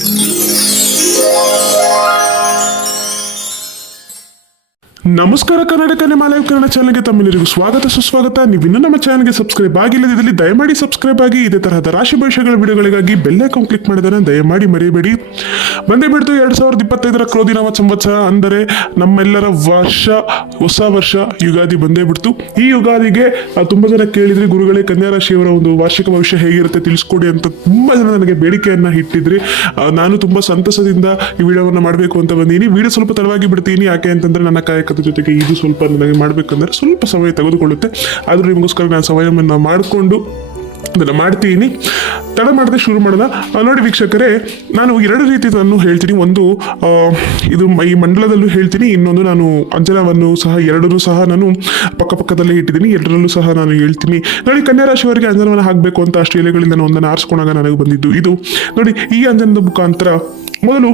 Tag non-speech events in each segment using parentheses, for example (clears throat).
Música ನಮಸ್ಕಾರ ಕನ್ನಡ ಲೈವ್ ಕನ್ನಡ ಚಾನಲ್ಗೆ ತಮ್ಮೆಲ್ಲರಿಗೂ ಸ್ವಾಗತ, ಸುಸ್ವಾಗತ. ನೀವು ಇನ್ನೂ ನಮ್ಮ ಚಾನಲ್ಗೆ ಸಬ್ಸ್ಕ್ರೈಬ್ ಆಗಿಲ್ಲದಿದ್ದಲ್ಲಿ ದಯಮಾಡಿ ಸಬ್ಸ್ಕ್ರೈಬ್ ಆಗಿ, ಇದೇ ತರಹದ ರಾಶಿ ಭವಿಷ್ಯಗಳ ವಿಡಿಯೋಗಳಿಗಾಗಿ ಬೆಲ್ ಐಕಾನ್ ಕ್ಲಿಕ್ ಮಾಡಿದರೆ ದಯಮಾಡಿ ಮರೆಯಬೇಡಿ ಬಂದೇ ಬಿಡ್ತು ಎರಡ್ ಸಾವಿರದ ಇಪ್ಪತ್ತೈದರ ಕ್ರೋಧಿನಾಮ ಸಂವತ್ಸರ ಅಂದರೆ ನಮ್ಮೆಲ್ಲರ ವರ್ಷ, ಹೊಸ ವರ್ಷ, ಯುಗಾದಿ ಬಂದೇ ಬಿಡ್ತು. ಈ ಯುಗಾದಿಗೆ ತುಂಬಾ ಜನ ಕೇಳಿದ್ರಿ, ಗುರುಗಳೇ ಕನ್ಯಾ ರಾಶಿಯವರ ಒಂದು ವಾರ್ಷಿಕ ಭವಿಷ್ಯ ಹೇಗಿರುತ್ತೆ ತಿಳಿಸ್ಕೊಡಿ ಅಂತ ತುಂಬಾ ಜನ ನನಗೆ ಬೇಡಿಕೆಯನ್ನ ಇಟ್ಟಿದ್ರಿ ನಾನು ತುಂಬಾ ಸಂತಸದಿಂದ ಈ ವಿಡಿಯೋವನ್ನ ಮಾಡಬೇಕು ಅಂತ ಬಂದೀನಿ. ವಿಡಿಯೋ ಸ್ವಲ್ಪ ತಡವಾಗಿ ಬಿಡ್ತೀನಿ. ಯಾಕೆ ಅಂತಂದ್ರೆ ನನ್ನ ಕಾಯಕದ ಜೊತೆಗೆ ಇದು ಸ್ವಲ್ಪ ನನಗೆ ಮಾಡಬೇಕಂದ್ರೆ ಸ್ವಲ್ಪ ಸಮಯ ತೆಗೆದುಕೊಳ್ಳುತ್ತೆ. ಆದರೂ ನಿಮಗೋಸ್ಕರ ನಾನು ಸಮಯವನ್ನು ಮಾಡಿಕೊಂಡು ಅದನ್ನು ಮಾಡ್ತೀನಿ. ತಡ ಮಾಡದೆ ಶುರು ಮಾಡೋಣ. ನೋಡಿ ವೀಕ್ಷಕರೇ, ನಾನು ಎರಡು ರೀತಿ ಹೇಳ್ತೀನಿ. ಒಂದು ಇದು ಈ ಮಂಡಲದಲ್ಲೂ ಹೇಳ್ತೀನಿ. ಇನ್ನೊಂದು, ನಾನು ಅಂಜನವನ್ನು ಸಹ ಎರಡರೂ ಸಹ ನಾನು ಪಕ್ಕಪಕ್ಕದಲ್ಲೇ ಇಟ್ಟಿದ್ದೀನಿ. ಎರಡರಲ್ಲೂ ಸಹ ನಾನು ಹೇಳ್ತೀನಿ. ನೋಡಿ, ಕನ್ಯಾ ರಾಶಿಯವರಿಗೆ ಅಂಜನವನ್ನು ಹಾಕಬೇಕು ಅಂತ ಅಷ್ಟು ಎಲೆಗಳಿಂದ ನಾನು ಒಂದನ್ನು ಆರಿಸ್ಕೊಂಡಾಗ ನನಗೆ ಬಂದಿದ್ದು ಇದು. ನೋಡಿ, ಈ ಅಂಜನದ ಮುಖಾಂತರ ಮೊದಲು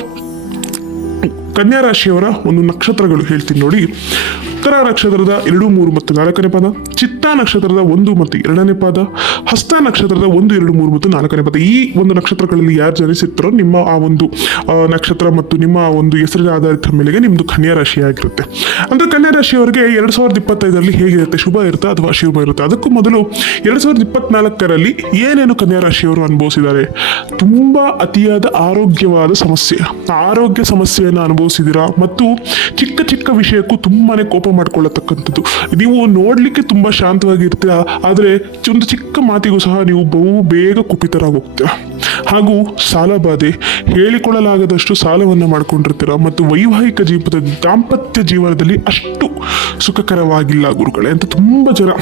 ಕನ್ಯಾ ರಾಶಿಯವರ ಒಂದು ನಕ್ಷತ್ರಗಳು ಹೇಳ್ತೀನಿ ನೋಡಿ. ಉತ್ತರ ನಕ್ಷತ್ರದ ಎರಡು, ಮೂರು ಮತ್ತು ನಾಲ್ಕನೇ ಪದ, ಚಿತ್ತ ನಕ್ಷತ್ರದ ಒಂದು ಮತ್ತು ಎರಡನೇ ಪಾದ, ಹಸ್ತ ನಕ್ಷತ್ರದ ಒಂದು, ಎರಡು, ಮೂರು ಮತ್ತು ನಾಲ್ಕನೇ ಪದ. ಈ ಒಂದು ನಕ್ಷತ್ರಗಳಲ್ಲಿ ಯಾರು ಜನಿಸಿರ್ತಾರೋ ನಿಮ್ಮ ಆ ಒಂದು ನಕ್ಷತ್ರ ಮತ್ತು ನಿಮ್ಮ ಆ ಒಂದು ಹೆಸರಿನ ಆಧಾರಿತ ಮೇಲೆಗೆ ನಿಮ್ಮದು ಕನ್ಯಾ ರಾಶಿ ಆಗಿರುತ್ತೆ ಅಂದರೆ ಕನ್ಯಾ ರಾಶಿಯವರಿಗೆ ಎರಡು ಸಾವಿರದ ಇಪ್ಪತ್ತೈದರಲ್ಲಿ ಹೇಗಿರುತ್ತೆ? ಶುಭ ಇರುತ್ತೆ ಅಥವಾ ಅಶುಭ ಇರುತ್ತೆ? ಅದಕ್ಕೂ ಮೊದಲು ಎರಡು ಸಾವಿರದ ಇಪ್ಪತ್ನಾಲ್ಕರಲ್ಲಿ ಏನೇನು ಕನ್ಯಾ ರಾಶಿಯವರು ಅನುಭವಿಸಿದ್ದಾರೆ? ತುಂಬಾ ಅತಿಯಾದ ಆರೋಗ್ಯವಾದ ಸಮಸ್ಯೆ. ಆರೋಗ್ಯ ಸಮಸ್ಯೆಯನ್ನು ಅನುಭವಿಸಿದಿರಾ ಮತ್ತು ಚಿಕ್ಕ ಚಿಕ್ಕ ವಿಷಯಕ್ಕೂ ತುಂಬಾನೇ ಕೋಪ ಮಾಡ್ಕೊಳ್ಳತಕ್ಕಂಥದ್ದು. ನೀವು ನೋಡಲಿಕ್ಕೆ ತುಂಬಾ ಶಾಂತವಾಗಿರ್ತೀರ, ಆದರೆ ಒಂದು ಚಿಕ್ಕ ಮಾತಿಗೂ ಸಹ ನೀವು ಬಹು ಬೇಗ ಕುಪಿತರಾಗೋಗ್ತೀರಾ. ಹಾಗೂ ಸಾಲಬಾಧೆ ಹೇಳಿಕೊಳ್ಳಲಾಗದಷ್ಟು ಸಾಲವನ್ನು ಮಾಡ್ಕೊಂಡಿರ್ತೀರ, ಮತ್ತು ವೈವಾಹಿಕ ಜೀವನದ ದಾಂಪತ್ಯ ಜೀವನದಲ್ಲಿ ಅಷ್ಟು ಸುಖಕರವಾಗಿಲ್ಲ ಗುರುಗಳೇ, ಅಂತ ತುಂಬಾ ಜನ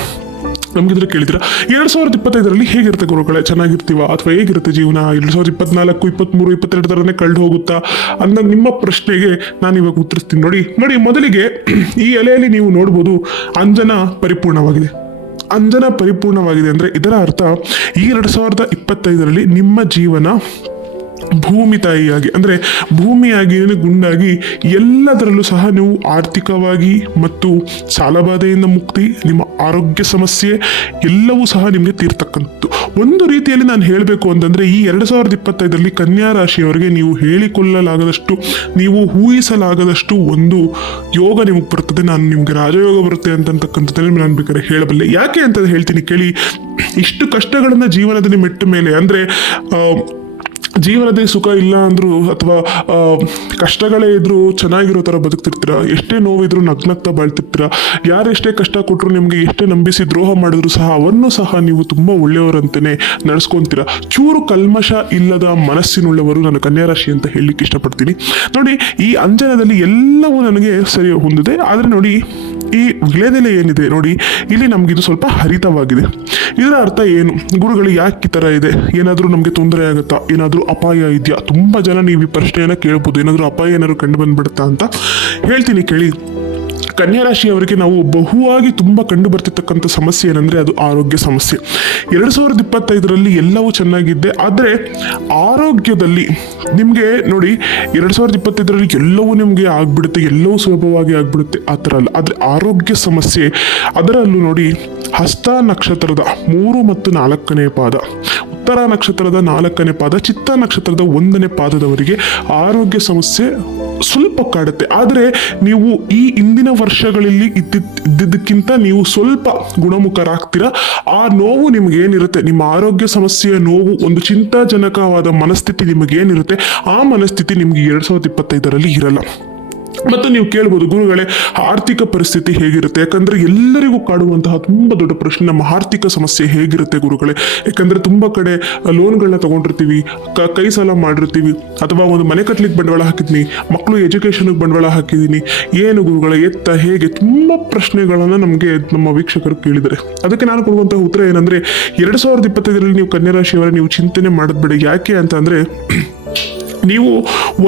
ನಮ್ಗಿದ್ರೆ ಕೇಳಿದ್ರ ಎರಡ್ ಸಾವಿರದ ಇಪ್ಪತ್ತೈದರಲ್ಲಿ ಹೇಗಿರುತ್ತೆ ಗುರುಗಳೇ? ಚೆನ್ನಾಗಿರ್ತೀವ? ಅಥವಾ ಹೇಗಿರುತ್ತೆ ಜೀವನ? ಎರಡು ಸಾವಿರದ ಇಪ್ಪತ್ನಾಲ್ಕು, ಇಪ್ಪತ್ಮೂರು, ಇಪ್ಪತ್ತೆರಡು ಥರನೇ ಕಳೆದು ಹೋಗುತ್ತಾ? ಅಂದ ನಿಮ್ಮ ಪ್ರಶ್ನೆಗೆ ನಾನು ಇವಾಗ ಉತ್ತರಿಸ್ತೀನಿ ನೋಡಿ. ನೋಡಿ, ಮೊದಲಿಗೆ (clears throat) ಈ ಎಲೆಯಲ್ಲಿ ನೀವು ನೋಡ್ಬೋದು ಅಂಜನ ಪರಿಪೂರ್ಣವಾಗಿದೆ. ಅಂಜನ ಪರಿಪೂರ್ಣವಾಗಿದೆ ಅಂದ್ರೆ ಇದರ ಅರ್ಥ ಈ ಎರಡು ಸಾವಿರದ ಇಪ್ಪತ್ತೈದರಲ್ಲಿ ನಿಮ್ಮ ಜೀವನ ಭೂಮಿ ತಾಯಿಯಾಗಿ, ಅಂದರೆ ಭೂಮಿಯಾಗಿ ಗುಂಡಾಗಿ, ಎಲ್ಲದರಲ್ಲೂ ಸಹ ನೀವು ಆರ್ಥಿಕವಾಗಿ ಮತ್ತು ಸಾಲಬಾಧೆಯಿಂದ ಮುಕ್ತಿ, ನಿಮ್ಮ ಆರೋಗ್ಯ ಸಮಸ್ಯೆ ಎಲ್ಲವೂ ಸಹ ನಿಮಗೆ ತೀರ್ತಕ್ಕಂಥದ್ದು. ಒಂದು ರೀತಿಯಲ್ಲಿ ನಾನು ಹೇಳಬೇಕು ಅಂತಂದರೆ, ಈ ಎರಡು ಸಾವಿರದ ಇಪ್ಪತ್ತೈದರಲ್ಲಿ ಕನ್ಯಾ ರಾಶಿಯವರಿಗೆ ನೀವು ಹೇಳಿಕೊಳ್ಳಲಾಗದಷ್ಟು, ನೀವು ಊಹಿಸಲಾಗದಷ್ಟು ಒಂದು ಯೋಗ ನಿಮಗೆ ಬರ್ತದೆ. ನಾನು ನಿಮಗೆ ರಾಜಯೋಗ ಬರುತ್ತೆ ಅಂತಕ್ಕಂಥದ್ದನ್ನು ನಾನು ಬೇಕಾದ್ರೆ ಹೇಳಬಲ್ಲೆ. ಯಾಕೆ ಅಂತ ಹೇಳ್ತೀನಿ ಕೇಳಿ. ಇಷ್ಟು ಕಷ್ಟಗಳನ್ನು ಜೀವನದಲ್ಲಿ ಮೆಟ್ಟ ಮೇಲೆ, ಅಂದರೆ ಜೀವನದಲ್ಲಿ ಸುಖ ಇಲ್ಲ ಅಂದ್ರು ಅಥವಾ ಕಷ್ಟಗಳೇ ಇದ್ರು ಚೆನ್ನಾಗಿರೋ ಥರ ಬದುಕ್ತಿರ್ತೀರ? ಎಷ್ಟೇ ನೋವಿದ್ರು ನಗ್ನಗ್ತಾ ಬಾಳ್ತಿರ್ತೀರ? ಯಾರೆಷ್ಟೇ ಕಷ್ಟ ಕೊಟ್ಟರು ನಿಮಗೆ ಎಷ್ಟೇ ನಂಬಿಸಿ ದ್ರೋಹ ಮಾಡಿದ್ರು ಸಹ ಅವನ್ನು ಸಹ ನೀವು ತುಂಬ ಒಳ್ಳೆಯವರಂತೆ ನಡೆಸ್ಕೊಂತೀರ. ಚೂರು ಕಲ್ಮಶ ಇಲ್ಲದ ಮನಸ್ಸಿನುಳ್ಳವರು ನಾನು ಕನ್ಯಾ ರಾಶಿ ಅಂತ ಹೇಳಲಿಕ್ಕೆ ಇಷ್ಟಪಡ್ತೀನಿ. ನೋಡಿ, ಈ ಅಂಜನದಲ್ಲಿ ಎಲ್ಲವೂ ನನಗೆ ಸರಿ ಹೊಂದಿದೆ ಆದರೆ ನೋಡಿ ಈ ವಿಳೆದೆಲೆ ಏನಿದೆ ನೋಡಿ, ಇಲ್ಲಿ ನಮಗಿದು ಸ್ವಲ್ಪ ಹರಿತವಾಗಿದೆ. ಇದರ ಅರ್ಥ ಏನು? ಗುರುಗಳು ಯಾಕೆ ಈ ಥರ ಇದೆ? ಏನಾದರೂ ನಮಗೆ ತೊಂದರೆ ಆಗುತ್ತಾ? ಏನಾದರೂ ಅಪಾಯ ಇದೆಯಾ? ತುಂಬ ಜನ ನೀವು ಈ ಪ್ರಶ್ನೆಯನ್ನು ಕೇಳ್ಬೋದು. ಏನಾದರೂ ಅಪಾಯ ಏನಾದರೂ ಕಂಡು ಬಂದ್ಬಿಡುತ್ತಾ ಅಂತ ಹೇಳ್ತೀನಿ ಕೇಳಿ. ಕನ್ಯಾ ರಾಶಿಯವರಿಗೆ ನಾವು ಬಹುವಾಗಿ ತುಂಬ ಕಂಡು ಬರ್ತಿರ್ತಕ್ಕಂಥ ಸಮಸ್ಯೆ ಏನಂದರೆ ಅದು ಆರೋಗ್ಯ ಸಮಸ್ಯೆ. ಎರಡು ಸಾವಿರದ ಇಪ್ಪತ್ತೈದರಲ್ಲಿ ಎಲ್ಲವೂ ಚೆನ್ನಾಗಿದ್ದೆ, ಆದರೆ ಆರೋಗ್ಯದಲ್ಲಿ ನಿಮಗೆ ನೋಡಿ, ಎರಡು ಸಾವಿರದ ಇಪ್ಪತ್ತೈದರಲ್ಲಿ ಎಲ್ಲವೂ ನಿಮಗೆ ಆಗ್ಬಿಡುತ್ತೆ, ಎಲ್ಲವೂ ಸುಲಭವಾಗಿ ಆಗ್ಬಿಡುತ್ತೆ, ಆ ಥರ ಅಲ್ಲ. ಆದರೆ ಆರೋಗ್ಯ ಸಮಸ್ಯೆ, ಅದರಲ್ಲೂ ನೋಡಿ, ಹಸ್ತ ನಕ್ಷತ್ರದ ಮೂರು ಮತ್ತು ನಾಲ್ಕನೇ ಪಾದ, ಉತ್ತರ ನಕ್ಷತ್ರದ ನಾಲ್ಕನೇ ಪಾದ, ಚಿತ್ತ ನಕ್ಷತ್ರದ ಒಂದನೇ ಪಾದದವರಿಗೆ ಆರೋಗ್ಯ ಸಮಸ್ಯೆ ಸ್ವಲ್ಪ ಕಾಡುತ್ತೆ. ಆದರೆ ನೀವು ಈ ಇಂದಿನ ವರ್ಷಗಳಲ್ಲಿ ಇದ್ದಿದ್, ಇದ್ದಿದ್ದಕ್ಕಿಂತ ನೀವು ಸ್ವಲ್ಪ ಗುಣಮುಖರಾಗ್ತೀರಾ? ಆ ನೋವು ನಿಮ್ಗೆ ಏನಿರುತ್ತೆ ನಿಮ್ಮ ಆರೋಗ್ಯ ಸಮಸ್ಯೆಯ ನೋವು, ಒಂದು ಚಿಂತಾಜನಕವಾದ ಮನಸ್ಥಿತಿ ನಿಮಗೇನಿರುತ್ತೆ? ಆ ಮನಸ್ಥಿತಿ ನಿಮಗೆ ಎರಡು ಸಾವಿರದ ಇಪ್ಪತ್ತೈದರಲ್ಲಿ ಇರಲ್ಲ. ಮತ್ತು ನೀವು ಕೇಳ್ಬೋದು, ಗುರುಗಳೇ, ಆರ್ಥಿಕ ಪರಿಸ್ಥಿತಿ ಹೇಗಿರುತ್ತೆ? ಯಾಕಂದ್ರೆ ಎಲ್ಲರಿಗೂ ಕಾಡುವಂತಹ ತುಂಬ ದೊಡ್ಡ ಪ್ರಶ್ನೆ, ನಮ್ಮ ಆರ್ಥಿಕ ಸಮಸ್ಯೆ ಹೇಗಿರುತ್ತೆ ಗುರುಗಳೇ? ಯಾಕಂದ್ರೆ ತುಂಬ ಕಡೆ ಲೋನ್ಗಳನ್ನ ತಗೊಂಡಿರ್ತೀವಿ, ಕ- ಕೈ ಸಾಲ ಮಾಡಿರ್ತೀವಿ, ಅಥವಾ ಒಂದು ಮನೆ ಕಟ್ಲಿಕ್ಕೆ ಬಂಡವಾಳ ಹಾಕಿದ್ನಿ, ಮಕ್ಕಳು ಎಜುಕೇಷನ್ಗೆ ಬಂಡವಾಳ ಹಾಕಿದ್ದೀನಿ ಏನು ಗುರುಗಳೇ, ಎತ್ತ ಹೇಗೆ, ತುಂಬ ಪ್ರಶ್ನೆಗಳನ್ನು ನಮಗೆ ನಮ್ಮ ವೀಕ್ಷಕರು ಕೇಳಿದರೆ ಅದಕ್ಕೆ ನಾನು ಕೊಡುವಂತಹ ಉತ್ತರ ಏನಂದ್ರೆ, ಎರಡು ಸಾವಿರದ ಇಪ್ಪತ್ತೈದರಲ್ಲಿ ನೀವು ಕನ್ಯಾ ರಾಶಿಯವರ, ನೀವು ಚಿಂತನೆ ಮಾಡಬೇಡಿ ಯಾಕೆ ಅಂತ ನೀವು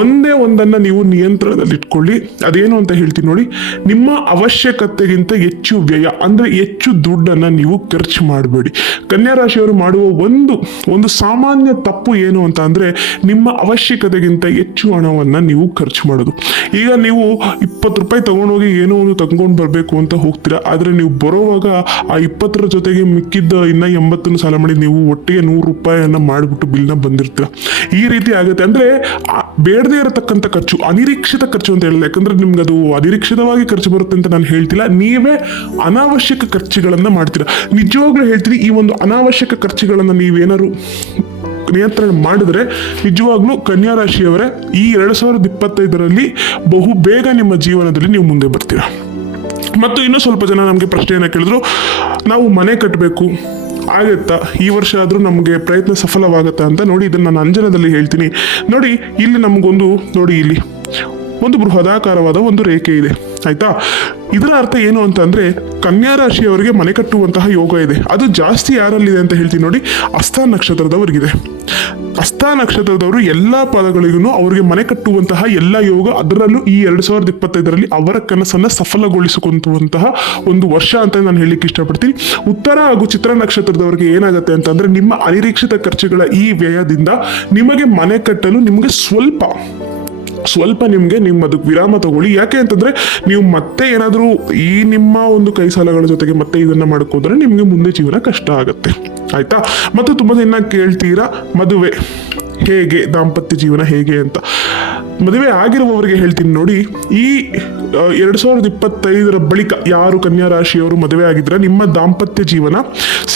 ಒಂದೇ ಒಂದನ್ನ ನೀವು ನಿಯಂತ್ರಣದಲ್ಲಿ ಇಟ್ಕೊಳ್ಳಿ ಅದೇನು ಅಂತ ಹೇಳ್ತೀನಿ ನೋಡಿ, ನಿಮ್ಮ ಅವಶ್ಯಕತೆಗಿಂತ ಹೆಚ್ಚು ವ್ಯಯ, ಅಂದ್ರೆ ಹೆಚ್ಚು ದುಡ್ಡನ್ನ ನೀವು ಖರ್ಚು ಮಾಡಬೇಡಿ. ಕನ್ಯಾ ರಾಶಿಯವರು ಮಾಡುವ ಒಂದು ಒಂದು ಸಾಮಾನ್ಯ ತಪ್ಪು ಏನು ಅಂತ ಅಂದ್ರೆ, ನಿಮ್ಮ ಅವಶ್ಯಕತೆಗಿಂತ ಹೆಚ್ಚು ಹಣವನ್ನ ನೀವು ಖರ್ಚು ಮಾಡೋದು. ಈಗ ನೀವು ಇಪ್ಪತ್ತು ರೂಪಾಯಿ ತಗೊಂಡೋಗಿ ಏನೋ ಒಂದು ತಗೊಂಡು ಬರಬೇಕು ಅಂತ ಹೋಗ್ತೀರಾ, ಆದ್ರೆ ನೀವು ಬರೋವಾಗ ಆ ಇಪ್ಪತ್ತರ ಜೊತೆಗೆ ಮಿಕ್ಕಿದ್ದ ಇನ್ನ ಎಂಬತ್ತನ್ನು ಸಾಲ ಮಾಡಿ ನೀವು ಒಟ್ಟಿಗೆ ನೂರು ರೂಪಾಯಿಯನ್ನು ಮಾಡಿಬಿಟ್ಟು ಬಿಲ್ನ ಬಂದಿರ್ತೀರ. ಈ ರೀತಿ ಆಗುತ್ತೆ. ಅಂದ್ರೆ ಬೇಡದೇ ಇರತಕ್ಕಂಥ ಖರ್ಚು, ಅನಿರೀಕ್ಷಿತ ಖರ್ಚು ಅಂತ ಹೇಳಿದೆ ಯಾಕಂದ್ರೆ ನಿಮ್ಗೆ ಅದು ಅನಿರೀಕ್ಷಿತವಾಗಿ ಖರ್ಚು ಬರುತ್ತೆ ಅಂತ ನಾನು ಹೇಳ್ತಿಲ್ಲ. ನೀವೇ ಅನಾವಶ್ಯಕ ಖರ್ಚುಗಳನ್ನ ಮಾಡ್ತೀರಾ. ನಿಜವಾಗ್ಲೂ ಹೇಳ್ತೀನಿ, ಈ ಒಂದು ಅನಾವಶ್ಯಕ ಖರ್ಚುಗಳನ್ನ ನೀವೇನಾದ್ರು ನಿಯಂತ್ರಣ ಮಾಡಿದ್ರೆ, ನಿಜವಾಗ್ಲೂ ಕನ್ಯಾ ರಾಶಿಯವರೇ ಈ ಎರಡು ಸಾವಿರದ ಇಪ್ಪತ್ತೈದರಲ್ಲಿ ಬಹು ಬೇಗ ನಿಮ್ಮ ಜೀವನದಲ್ಲಿ ನೀವು ಮುಂದೆ ಬರ್ತೀರಾ. ಮತ್ತು ಇನ್ನೂ ಸ್ವಲ್ಪ ಜನ ನಮಗೆ ಪ್ರಶ್ನೆಯನ್ನು ಕೇಳಿದ್ರು, ನಾವು ಮನೆ ಕಟ್ಟಬೇಕು ಆಗುತ್ತಾ. ಈ ವರ್ಷ ಆದರೂ ನಮಗೆ ಪ್ರಯತ್ನ ಸಫಲವಾಗುತ್ತಾ ಅಂತ ನೋಡಿ ಇದನ್ನು ನಾನು ಅಂಜನದಲ್ಲಿ ಹೇಳ್ತೀನಿ. ನೋಡಿ, ಇಲ್ಲಿ ನಮಗೊಂದು, ನೋಡಿ ಇಲ್ಲಿ, ಒಂದು ಬೃಹದಾಕಾರವಾದ ಒಂದು ರೇಖೆ ಇದೆ. ಆಯ್ತಾ? ಇದರ ಅರ್ಥ ಏನು ಅಂತಂದ್ರೆ ಕನ್ಯಾ ರಾಶಿಯವರಿಗೆ ಮನೆ ಕಟ್ಟುವಂತಹ ಯೋಗ ಇದೆ. ಅದು ಜಾಸ್ತಿ ಯಾರಲ್ಲಿದೆ ಅಂತ ಹೇಳ್ತೀನಿ ನೋಡಿ ಅಸ್ತ ನಕ್ಷತ್ರದವರಿಗಿದೆ. ಅಸ್ತ ನಕ್ಷತ್ರದವರು ಎಲ್ಲ ಪದಗಳಿಗೂ ಅವರಿಗೆ ಮನೆ ಕಟ್ಟುವಂತಹ ಎಲ್ಲ ಯೋಗ ಅದರಲ್ಲೂ ಈ ಎರಡು ಸಾವಿರದ ಇಪ್ಪತ್ತೈದರಲ್ಲಿ ಅವರ ಕನಸನ್ನ ಸಫಲಗೊಳಿಸಿಕೊಂತುವಂತಹ ಒಂದು ವರ್ಷ ಅಂತ ನಾನು ಹೇಳಲಿಕ್ಕೆ ಇಷ್ಟಪಡ್ತೀನಿ. ಉತ್ತರ ಹಾಗೂ ಚಿತ್ರ ನಕ್ಷತ್ರದವರಿಗೆ ಏನಾಗುತ್ತೆ ಅಂತಂದ್ರೆ ನಿಮ್ಮ ಅನಿರೀಕ್ಷಿತ ಖರ್ಚುಗಳ ಈ ವ್ಯಯದಿಂದ ನಿಮಗೆ ಮನೆ ಕಟ್ಟಲು ನಿಮಗೆ ಸ್ವಲ್ಪ ಸ್ವಲ್ಪ ನಿಮಗೆ ನಿಮ್ಮ ಅದಕ್ಕೆ ವಿರಾಮ ತಗೊಳ್ಳಿ. ಯಾಕೆ ಅಂತಂದ್ರೆ ನೀವು ಮತ್ತೆ ಏನಾದರೂ ಈ ನಿಮ್ಮ ಒಂದು ಕೈ ಸಾಲಗಳ ಜೊತೆಗೆ ಮತ್ತೆ ಇದನ್ನ ಮಾಡ್ಕೋದ್ರೆ ನಿಮಗೆ ಮುಂದೆ ಜೀವನ ಕಷ್ಟ ಆಗುತ್ತೆ. ಆಯ್ತಾ? ಮತ್ತು ತುಂಬ ಜನ ಕೇಳ್ತೀರಾ? ಮದುವೆ. ಹೇಗೆ ದಾಂಪತ್ಯ ಜೀವನ ಹೇಗೆ ಅಂತ. ಮದುವೆ ಆಗಿರುವವರಿಗೆ ಹೇಳ್ತೀನಿ ನೋಡಿ, ಈ ಎರಡು ಸಾವಿರದ ಇಪ್ಪತ್ತೈದರ ಬಳಿಕ ಯಾರು ಕನ್ಯಾ ರಾಶಿಯವರು ಮದುವೆ ಆಗಿದ್ರೆ ನಿಮ್ಮ ದಾಂಪತ್ಯ ಜೀವನ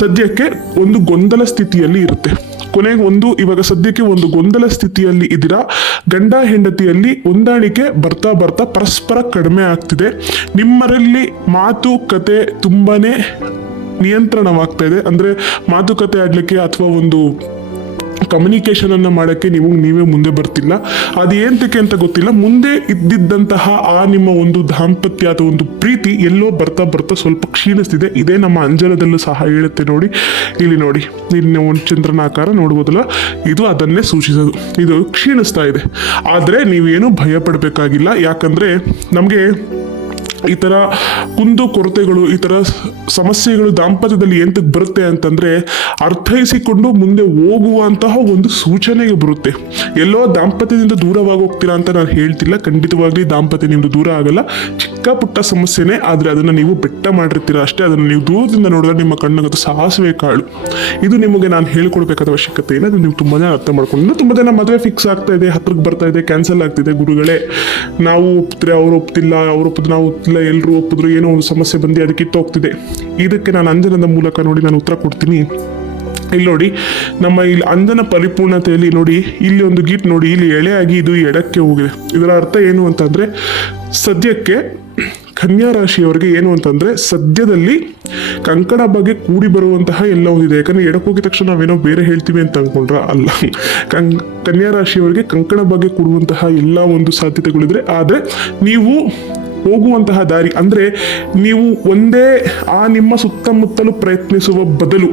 ಸದ್ಯಕ್ಕೆ ಒಂದು ಗೊಂದಲ ಸ್ಥಿತಿಯಲ್ಲಿ ಇರುತ್ತೆ. ಕೊನೆಗೆ ಒಂದು, ಇವಾಗ ಸದ್ಯಕ್ಕೆ ಒಂದು ಗೊಂದಲ ಸ್ಥಿತಿಯಲ್ಲಿ ಇದ್ದೀರಾ? ಗಂಡ ಹೆಂಡತಿಯಲ್ಲಿ ಹೊಂದಾಣಿಕೆ ಬರ್ತಾ ಬರ್ತಾ ಪರಸ್ಪರ ಕಡಿಮೆ ಆಗ್ತಿದೆ. ನಿಮ್ಮರಲ್ಲಿ ಮಾತುಕತೆ ತುಂಬಾನೇ ನಿಯಂತ್ರಣವಾಗ್ತಾ ಇದೆ. ಅಂದ್ರೆ ಮಾತುಕತೆ ಆಡಲಿಕ್ಕೆ ಅಥವಾ ಒಂದು ಕಮ್ಯುನಿಕೇಶನ್ ಅನ್ನ ಮಾಡಕ್ಕೆ ನೀವು, ನೀವೇ ಮುಂದೆ ಬರ್ತಿಲ್ಲ. ಅದು ಏನಕ್ಕೆ ಅಂತ ಗೊತ್ತಿಲ್ಲ. ಮುಂದೆ ಇದ್ದಿದ್ದಂತಹ ಆ ನಿಮ್ಮ ಒಂದು ದಾಂಪತ್ಯ ಅಥವಾ ಒಂದು ಪ್ರೀತಿ ಎಲ್ಲೋ ಬರ್ತಾ ಬರ್ತಾ ಸ್ವಲ್ಪ ಕ್ಷೀಣಿಸ್ತಿದೆ. ಇದೇ ನಮ್ಮ ಅಂಜಲದಲ್ಲೂ ಸಹ ಹೇಳುತ್ತೆ ನೋಡಿ. ಇಲ್ಲಿ ನೋಡಿ ಇಲ್ಲಿ ಒಂದು ಚಂದ್ರನ ಆಕಾರ ನೋಡ್ಬೋದಲ್ಲ? ಇದು ಅದನ್ನೇ ಸೂಚಿಸೋದು. ಇದು ಕ್ಷೀಣಿಸ್ತಾ ಇದೆ. ಆದರೆ ನೀವೇನು ಭಯ ಪಡಬೇಕಾಗಿಲ್ಲ ಯಾಕಂದ್ರೆ ನಮಗೆ ಈ ಥರ ಕುಂದು ಕೊರತೆಗಳು, ಈ ಥರ ಸಮಸ್ಯೆಗಳು ದಾಂಪತ್ಯದಲ್ಲಿ ಎಂತಕ್ಕೆ ಬರುತ್ತೆ ಅಂತಂದ್ರೆ ಅರ್ಥೈಸಿಕೊಂಡು ಮುಂದೆ ಹೋಗುವಂತಹ ಒಂದು ಸೂಚನೆಗೆ ಬರುತ್ತೆ. ಎಲ್ಲೋ ದಾಂಪತ್ಯದಿಂದ ದೂರವಾಗಿ ಹೋಗ್ತೀರಾ ಅಂತ ನಾನು ಹೇಳ್ತಿಲ್ಲ. ಖಂಡಿತವಾಗ್ಲಿ ದಾಂಪತ್ಯ ನಿಮ್ದು ದೂರ ಆಗಲ್ಲ. ಚಿಕ್ಕ ಪುಟ್ಟ ಸಮಸ್ಯೆನೇ, ಆದರೆ ಅದನ್ನು ನೀವು ಬೆಟ್ಟ ಮಾಡಿರ್ತೀರಾ ಅಷ್ಟೇ. ಅದನ್ನು ನೀವು ದೂರದಿಂದ ನೋಡಿದ್ರೆ ನಿಮ್ಮ ಕಣ್ಣಗದು ಸಾಸಿವೆ ಕಾಳು. ಇದು ನಿಮಗೆ ನಾನು ಹೇಳ್ಕೊಡ್ಬೇಕಾದ ಅವಶ್ಯಕತೆ ಇಲ್ಲ. ಅದು ನೀವು ತುಂಬಾ ಅರ್ಥ ಮಾಡ್ಕೊಂಡು ತುಂಬ ಜನ ಮದುವೆ ಫಿಕ್ಸ್ ಆಗ್ತಾ ಇದೆ ಹತ್ರಕ್ಕೆ ಬರ್ತಾ ಇದೆ ಕ್ಯಾನ್ಸಲ್ ಆಗ್ತಿದೆ ಗುರುಗಳೇ. ನಾವು ಒಪ್ತಿದ್ರೆ ಅವ್ರು ಒಪ್ತಿಲ್ಲ, ಅವ್ರು ಒಪ್ಪಿದ್ರೆ ನಾವು ಎಲ್ಲರೂ ಒಪ್ಪಿದ್ರು, ಏನೋ ಒಂದು ಸಮಸ್ಯೆ ಬಂದು ಅದಕ್ಕೆ ಹೋಗ್ತಿದೆ ಇದಕ್ಕೆ ನಾನು ಅಂಜನದ ಮೂಲಕ ನೋಡಿ ನಾನು ಉತ್ತರ ಕೊಡ್ತೀನಿ. ಇಲ್ಲಿ ನೋಡಿ, ನಮ್ಮ ಇಲ್ಲಿ ಅಂಜನ ಪರಿಪೂರ್ಣತೆಯಲ್ಲಿ ನೋಡಿ, ಇಲ್ಲಿ ಒಂದು ಗೀಟ್ ನೋಡಿ, ಇಲ್ಲಿ ಎಳೆಯಾಗಿ ಇದು ಎಡಕ್ಕೆ ಹೋಗಿದೆ. ಇದರ ಅರ್ಥ ಏನು ಅಂತಂದ್ರೆ, ಸದ್ಯಕ್ಕೆ ಕನ್ಯಾ ರಾಶಿಯವರಿಗೆ ಏನು ಅಂತಂದ್ರೆ, ಸದ್ಯದಲ್ಲಿ ಕಂಕಣ ಬಗ್ಗೆ ಕೂಡಿ ಬರುವಂತಹ ಎಲ್ಲ ಒಂದಿದೆ. ಯಾಕಂದ್ರೆ ಎಡಕ್ಕೆ ಹೋಗಿದ ತಕ್ಷಣ ನಾವೇನೋ ಬೇರೆ ಹೇಳ್ತೀವಿ ಅಂತ ಅನ್ಕೊಂಡ್ರ ಅಲ್ಲ. ಕಂ, ಕನ್ಯಾ ರಾಶಿಯವರಿಗೆ ಕಂಕಣ ಬಗ್ಗೆ ಕೂಡುವಂತಹ ಎಲ್ಲ ಒಂದು ಸಾಧ್ಯತೆಗಳಿದ್ರೆ, ಆದ್ರೆ ನೀವು ಹೋಗುವಂತಹ ದಾರಿ ಅಂದರೆ ನೀವು ಒಂದೇ ಆ ನಿಮ್ಮ ಸುತ್ತಮುತ್ತಲು ಪ್ರಯತ್ನಿಸುವ ಬದಲು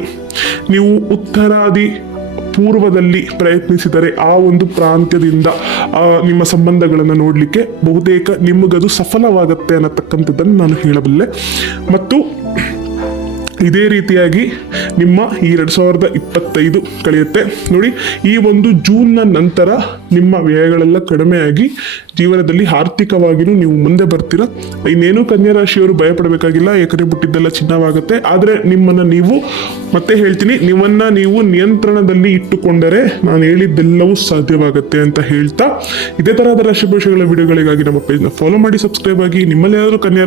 ನೀವು ಉತ್ತರಾದಿ ಪೂರ್ವದಲ್ಲಿ ಪ್ರಯತ್ನಿಸಿದರೆ ಆ ಒಂದು ಪ್ರಾಂತ್ಯದಿಂದ ನಿಮ್ಮ ಸಂಬಂಧಗಳನ್ನು ನೋಡಲಿಕ್ಕೆ ಬಹುತೇಕ ನಿಮಗದು ಸಫಲವಾಗತ್ತೆ ಅನ್ನತಕ್ಕಂಥದ್ದನ್ನು ನಾನು ಹೇಳಬಲ್ಲೆ. ಮತ್ತು ಇದೇ ರೀತಿಯಾಗಿ ನಿಮ್ಮ ಈ ಎರಡು ಸಾವಿರದ ಇಪ್ಪತ್ತೈದು ಕಳೆಯುತ್ತೆ. ನೋಡಿ, ಈ ಒಂದು ಜೂನ್ನ ನಂತರ ನಿಮ್ಮ ವ್ಯಯಗಳೆಲ್ಲ ಕಡಿಮೆಯಾಗಿ ಜೀವನದಲ್ಲಿ ಆರ್ಥಿಕವಾಗಿಯೂ ನೀವು ಮುಂದೆ ಬರ್ತೀರಾ. ಇನ್ನೇನು ಕನ್ಯಾ ರಾಶಿಯವರು ಭಯ ಪಡಬೇಕಾಗಿಲ್ಲ ಎಕರೆ ಬಿಟ್ಟಿದ್ದೆಲ್ಲ ಚಿನ್ನವಾಗುತ್ತೆ. ಆದರೆ ನಿಮ್ಮನ್ನ ನೀವು, ಮತ್ತೆ ಹೇಳ್ತೀನಿ, ನಿಮ್ಮನ್ನ ನೀವು ನಿಯಂತ್ರಣದಲ್ಲಿ ಇಟ್ಟುಕೊಂಡರೆ ನಾನು ಹೇಳಿದ್ದೆಲ್ಲವೂ ಸಾಧ್ಯವಾಗುತ್ತೆ ಅಂತ ಹೇಳ್ತಾ, ಇದೇ ತರಹದ ರಾಶಿ ಭವಿಷ್ಯಗಳ ವಿಡಿಯೋಗಳಿಗಾಗಿ ನಮ್ಮ ಪೇಜ್ನ ಫಾಲೋ ಮಾಡಿ ಸಬ್ಸ್ಕ್ರೈಬ್ ಆಗಿ, ನಿಮ್ಮಲ್ಲಿ ಯಾರಾದರೂ ಕನ್ಯಾ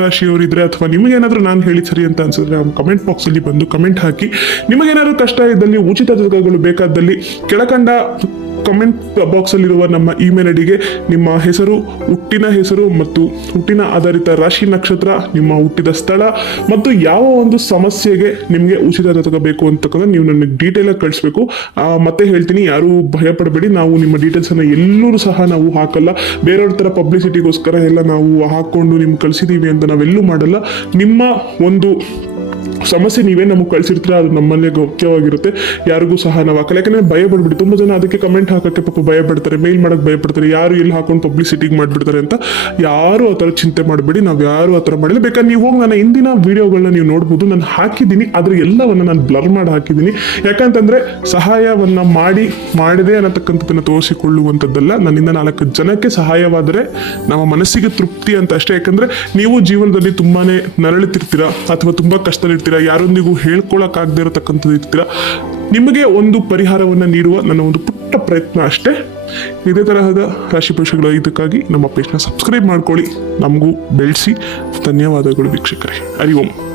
ಇದ್ರೆ ಅಥವಾ ನಿಮಗೇನಾದರೂ ನಾನು ಹೇಳಿ ಸರಿ ಅಂತ ಅನ್ಸಿದ್ರೆ ಕಮೆಂಟ್ ಬಾಕ್ಸ್ ಅಲ್ಲಿ ಬಂದು ಕಮೆಂಟ್ ಹಾಕಿ. ನಿಮಗೇನಾದ್ರು ಕಷ್ಟ ಇದ್ದಲ್ಲಿ ಉಚಿತ ಜೊತೆಗಳು ಬೇಕಾದಲ್ಲಿ ಕೆಳಕಂಡ ಕಮೆಂಟ್ ಬಾಕ್ಸ್ ಅಲ್ಲಿರುವ ನಮ್ಮ ಇಮೇಲ್ ಐಡಿಗೆ ನಿಮ್ಮ ಹೆಸರು, ಹುಟ್ಟಿನ ಹೆಸರು ಮತ್ತು ಹುಟ್ಟಿನ ಆಧಾರಿತ ರಾಶಿ ನಕ್ಷತ್ರ, ನಿಮ್ಮ ಹುಟ್ಟಿದ ಸ್ಥಳ ಮತ್ತು ಯಾವ ಒಂದು ಸಮಸ್ಯೆಗೆ ನಿಮಗೆ ಉಚಿತ ಜೊತೆಗೆ ಬೇಕು ಅಂತಕ್ಕಂಥ ನೀವು ನನಗೆ ಡೀಟೇಲ್ ಆಗಿ ಕಳಿಸ್ಬೇಕು. ಮತ್ತೆ ಹೇಳ್ತೀನಿ, ಯಾರು ಭಯ ಪಡಬೇಡಿ. ನಾವು ನಿಮ್ಮ ಡೀಟೇಲ್ಸ್ ಅನ್ನ ಎಲ್ಲರೂ ಸಹ ನಾವು ಹಾಕಲ್ಲ. ಬೇರೆಯವ್ರ ತರ ಪಬ್ಲಿಸಿಟಿಗೋಸ್ಕರ ಎಲ್ಲ ನಾವು ಹಾಕೊಂಡು ನಿಮ್ಗೆ ಕಳಿಸಿದೀವಿ ಅಂತ ನಾವೆಲ್ಲೂ ಮಾಡಲ್ಲ. ನಿಮ್ಮ ಒಂದು ಸಮಸ್ಯೆ ನೀವೇ ನಮಗೆ ಕಳ್ಸಿರ್ತೀರ, ಅದು ನಮ್ಮಲ್ಲೇ ಗೌಪ್ಯವಾಗಿರುತ್ತೆ. ಯಾರಿಗೂ ಸಹ ನಾವು ಹಾಕಲ್ಲ. ಯಾಕಂದ್ರೆ ಭಯ ಪಡ್ಬಿಡಿ, ತುಂಬ ಜನ ಅದಕ್ಕೆ ಕಮೆಂಟ್ ಹಾಕಕ್ಕೆ ಪಾಪ ಭಯ ಪಡ್ತಾರೆ ಮೇಲ್ ಮಾಡಕ್ಕೆ ಭಯ ಪಡ್ತಾರೆ, ಯಾರು ಎಲ್ಲಿ ಹಾಕೊಂಡು ಪಬ್ಲಿಸಿಟಿಗೆ ಮಾಡಿಬಿಡ್ತಾರೆ ಅಂತ. ಯಾರು ಆ ಥರ ಚಿಂತೆ ಮಾಡಬೇಡಿ, ನಾವು ಯಾರು ಆ ಥರ ಮಾಡಿಲ್ಲ. ಬೇಕಾದ್ರೆ ನೀವು ಹೋಗಿ ನನ್ನ ಹಿಂದಿನ ವಿಡಿಯೋಗಳನ್ನ ನೀವು ನೋಡ್ಬೋದು, ನಾನು ಹಾಕಿದ್ದೀನಿ ಅದ್ರ ಎಲ್ಲವನ್ನ ನಾನು ಬ್ಲರ್ ಮಾಡಿ ಹಾಕಿದ್ದೀನಿ. ಯಾಕಂತಂದ್ರೆ ಸಹಾಯವನ್ನ ಮಾಡಿ, ಮಾಡಿದೆ ಅನ್ನತಕ್ಕಂಥದ್ದನ್ನ ತೋರಿಸಿಕೊಳ್ಳುವಂಥದ್ದಲ್ಲ. ನನ್ನಿಂದ ನಾಲ್ಕು ಜನಕ್ಕೆ ಸಹಾಯವಾದರೆ ನಮ್ಮ ಮನಸ್ಸಿಗೆ ತೃಪ್ತಿ ಅಂತ ಅಷ್ಟೇ. ಯಾಕಂದ್ರೆ ನೀವು ಜೀವನದಲ್ಲಿ ತುಂಬಾನೇ ನರಳುತ್ತಿರ್ತೀರಾ ಅಥವಾ ತುಂಬಾ ಕಷ್ಟದಲ್ಲಿರ್ತೀರಾ ಯಾರೊಂದಿಗೂ ಹೇಳ್ಕೊಳಕ್ಕಾಗದೇ ಇರತಕ್ಕಂಥದ್ದು ಇರ್ತೀರಾ ನಿಮಗೆ ಒಂದು ಪರಿಹಾರವನ್ನ ನೀಡುವ ನನ್ನ ಒಂದು ಪುಟ್ಟ ಪ್ರಯತ್ನ ಅಷ್ಟೇ. ಇದೇ ತರಹದ ರಾಶಿ ಪುರುಷಗಳು ಇದಕ್ಕಾಗಿ ನಮ್ಮ ಪೇಜ್ನ ಸಬ್ಸ್ಕ್ರೈಬ್ ಮಾಡ್ಕೊಳ್ಳಿ. ನಮಗೂ ಬೆಳೆಸಿ. ಧನ್ಯವಾದಗಳು ವೀಕ್ಷಕರೇ. ಹರಿ ಓಂ.